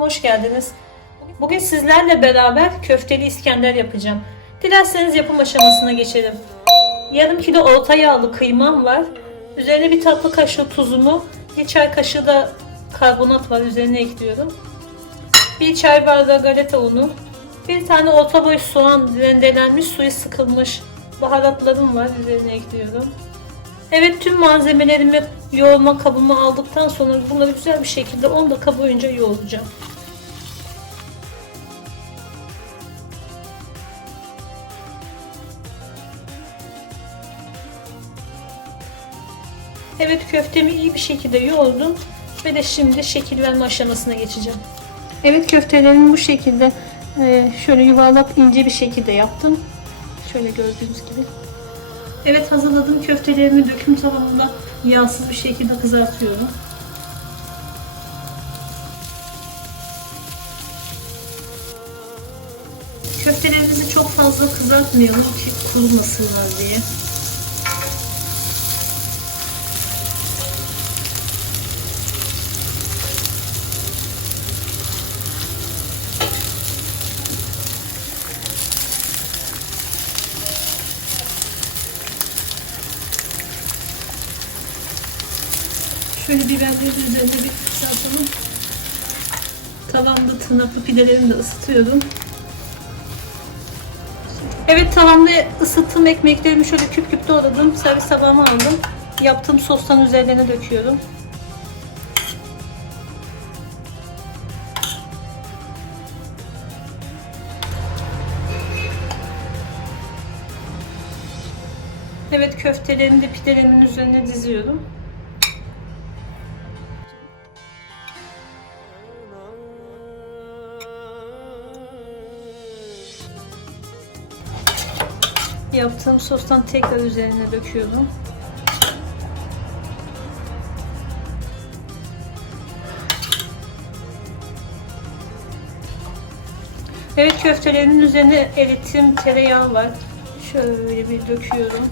hoş geldiniz. Bugün sizlerle beraber köfteli İskender yapacağım. Dilerseniz yapım aşamasına geçelim. Yarım kilo orta yağlı kıymam var. Üzerine bir tatlı kaşığı tuzumu, bir çay kaşığı da karbonat var üzerine ekliyorum. Bir çay bardağı galeta unu, bir tane orta boy soğan rendelenmiş suyu sıkılmış baharatlarım var üzerine ekliyorum. Evet tüm malzemelerimi yoğurma kabıma aldıktan sonra bunları güzel bir şekilde 10 dakika boyunca yoğuracağım. Evet köftemi iyi bir şekilde yoğurdum ve de şimdi şekil verme aşamasına geçeceğim. Evet köftelerimi bu şekilde e, şöyle yuvarlak ince bir şekilde yaptım. Şöyle gördüğünüz gibi. Evet hazırladığım köftelerimi döküm tavamda yağsız bir şekilde kızartıyorum. Köftelerimizi çok fazla kızartmayalım ki kurumasınlar diye. Şöyle biberleri üzerine bir kızartalım. Tavamda tırnaklı pidelerimi de ısıtıyorum. Evet tavamda ısıttığım ekmeklerimi şöyle küp küp doğradım. Servis tabağıma aldım. Yaptığım sostan üzerlerine döküyorum. Evet köftelerimi de pidelerimin üzerine diziyorum. Yaptığım sostan tekrar üzerine döküyorum. Evet köftelerin üzerine erittiğim tereyağı var. Şöyle bir döküyorum.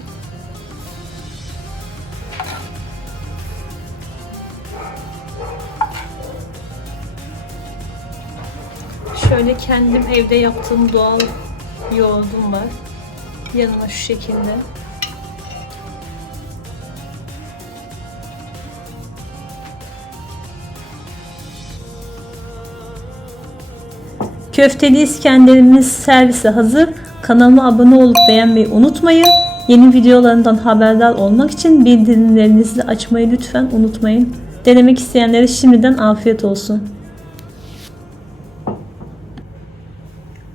Şöyle kendim evde yaptığım doğal yoğurdum var. Yanına şu şekilde. Köfteli İskenderimiz servise hazır. Kanalıma abone olup beğenmeyi unutmayın. Yeni videolarından haberdar olmak için bildirimlerinizi açmayı lütfen unutmayın. Denemek isteyenlere şimdiden afiyet olsun.